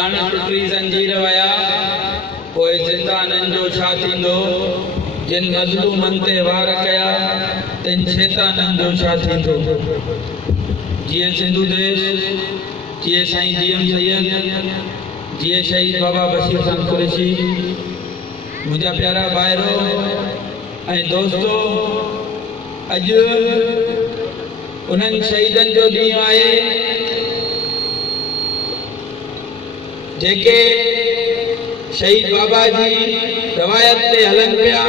जान टुटी जंजीर वया पोइ ज़िंदाननि जो छा थींदो जिन मज़लूमनि ते वार कया तिन शैताननि जो छा थींदो। जीअं सिंधु देश जीअं साईं जीएम सैयद जीअं शहीद बाबा बशीर खान कुरैशी मुंहिंजा प्यारा भाइरो ऐं दोस्तो अॼु उन्हनि शहीदनि जो ॾींहुं आहे जेके शहीद बाबा जी रवायत ते हलन पिया।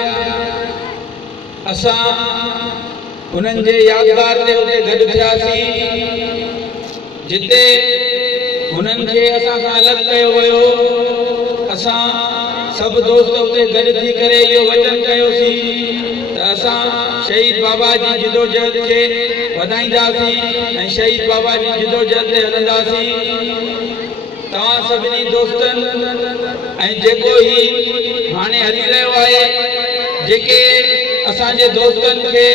असां उन्हनि जे यादगार ते उते गॾु थियासीं जिते उन्हनि खे असां खां अलॻि कयो वियो। असां सभु दोस्त उते गॾु थी करे इहो वचन कयोसीं त असां शहीद बाबा जी जिदोजहद खे वधाईंदासीं ऐं शहीद बाबा जी जिदोजहद ते हलंदासीं। तव्हां सभिनी दोस्तनि ऐं जेको ही हाणे हली रहियो आहे जेके असांजे दोस्तनि खे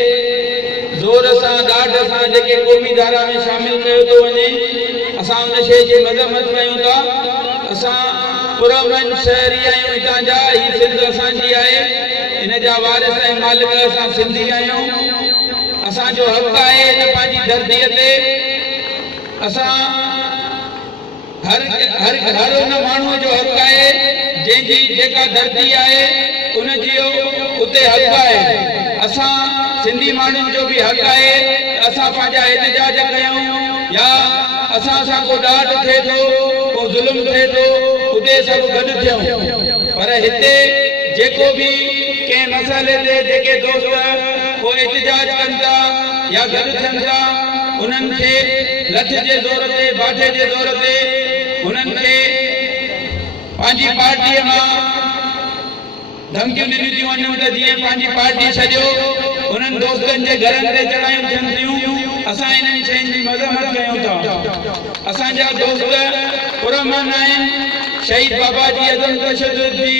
ज़ोर सां ॾाढ सां जेके क़ौमी धारा में शामिल कयो थो वञे असां उन शइ जी मज़म्मत कयूं था। असां पुरअमन शहरी आहियूं हितां जा, ही सिंध असांजी आहे, इन जा वारिस ऐं मालिक असां सिंधी आहियूं। असांजो हक़ आहे त पंहिंजी धरतीअ ते असां हर उन माण्हूअ जो हक़ आहे जंहिंजी जेका धरती आहे उन जो उते हक़ आहे। असां सिंधी माण्हुनि जो बि हक़ आहे त असां पंहिंजा एहतजाज कयूं या असां सां को ॾाढ थिए थो को ज़ुल्म थिए थो उते सभु गॾु थियूं। पर हिते जेको बि कंहिं मसइले ते जेके दोस्त को एहतजाज कनि था या गॾु थियनि था उन्हनि खे लठ जे ज़ोर ते बाठे जे ज़ोर ते उन्हनि खे पंहिंजी पार्टीअ मां धमकियूं ॾिनियूं थियूं वञनि त जीअं पंहिंजी पार्टी छॾियो उन्हनि दोस्तनि जे घरनि ते चढ़ायूं थियनि थियूं। असां इन्हनि शयुनि जी मज़म्मत कयूं था। असांजा दोस्त पुरअमन आहिनि। शहीद बाबा जी अज़म तशद्दुद जी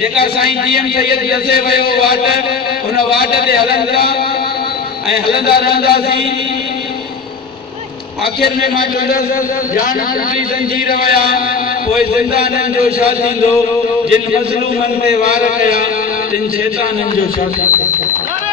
जेका साईं जीएम सैयद दसे वियो वाट उन वाट ते हलनि था ऐं हलंदा रहंदासीं। आखिर में मां चवंदुसि जान टुटी जंजीर वया पोइ ज़िंदाननि जो छा थींदो जिन मज़लूमनि ते वार कया तिन शैताननि जो छा थींदो।